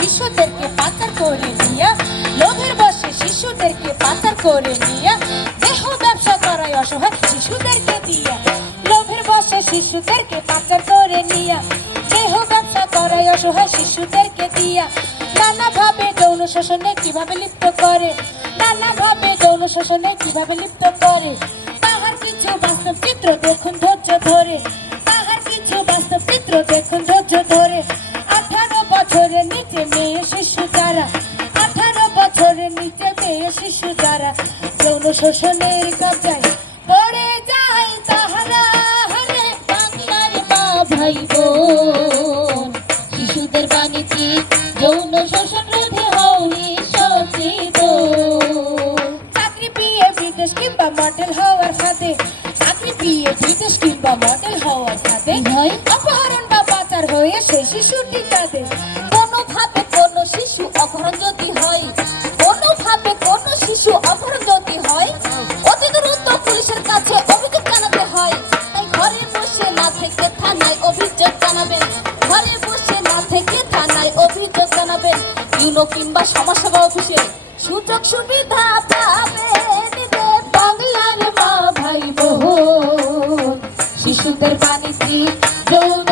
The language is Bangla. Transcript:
শিশুদেরকে পাচার করে নিয়া, লোভের বশে শিশুদেরকে পাচার করে নিয়া, দেহ ব্যবসা করায় অসহায় শিশুদেরকে দিয়া। লোভের বশে শিশুদেরকে পাচার করে নিয়া, দেহ ব্যবসা করায় অসহায় শিশুদেরকে দিয়া। নানাভাবে যৌন শোষণে কিভাবে লিপ্ত করে, নানাভাবে যৌন শোষণে কিভাবে লিপ্ত করে। তাহার কিছু বাস্তব চিত্র দেখুন ধৈর্য ধরে, তাহার কিছু বাস্তব চিত্র দেখুন ধৈর্য ধরে। 18 বছরের নিচে মেয়ে শিশু যারা, 18 বছরের নিচে মেয়ে শিশু যারা যৌন শোষণের কবজায় পড়ে যায় তাহারা। হরে বাংলার মা ভাই বোন, শিশুদের বাণিজ্য যৌন শোষণ রোধে হওনি সচেতন। চাকরি পেয়ে বিদেশ কিংবা মডেল হওয়ার ফাঁদে, চাকরি পেয়ে বিদেশ কিংবা মডেল হওয়ার ফাঁদে অপহরণ বা পাচার হয়ে সেই শিশুটি তাদের। কোনোভাবে কোনো শিশু অপহরণ যদি হয়, কোনোভাবে কোনো শিশু অপহরণ যদি হয়, অতি দ্রুত পুলিশের কাছে অভিযোগ জানাতে হয়। তাই ঘরে বসে না থেকে থানায় অভিযোগ জানাবেন, ঘরে বসে না থেকে থানায় অভিযোগ জানাবেন। ইউনো কিংবা সমাজসেবা অফিসে সুযোগ সুবিধা পাবেন। বাংলার মা ভাই বোন, শিশুদের বাণিজ্য যৌন